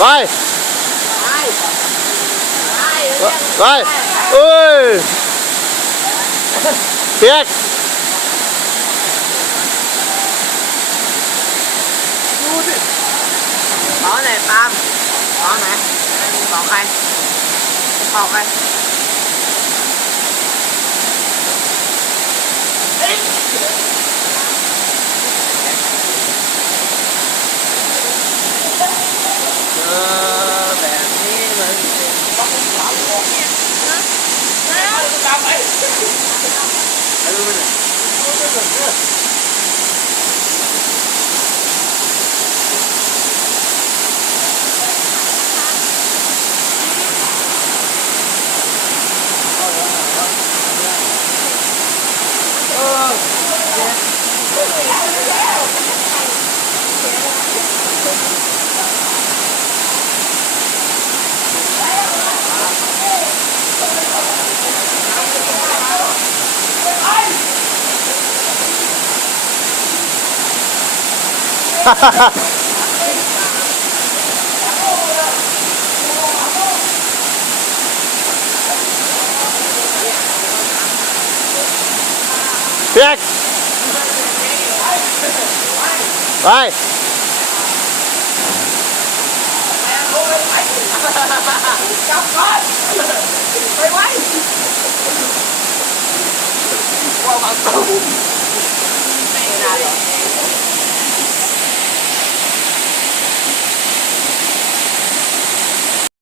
ไปไปเอ้ยเปียกเป่าไหนตามเป่าไหนเป่าใครเป่าใครแบบนี้มันต้องถามของเนี่ยแล้วตามไปไอ้รู้ไหมเนี่ยฮ่าฮ่าฮ่าเปียกไปกลับก่อนไปไว้ว่าบางตู้ไม่นานหรอก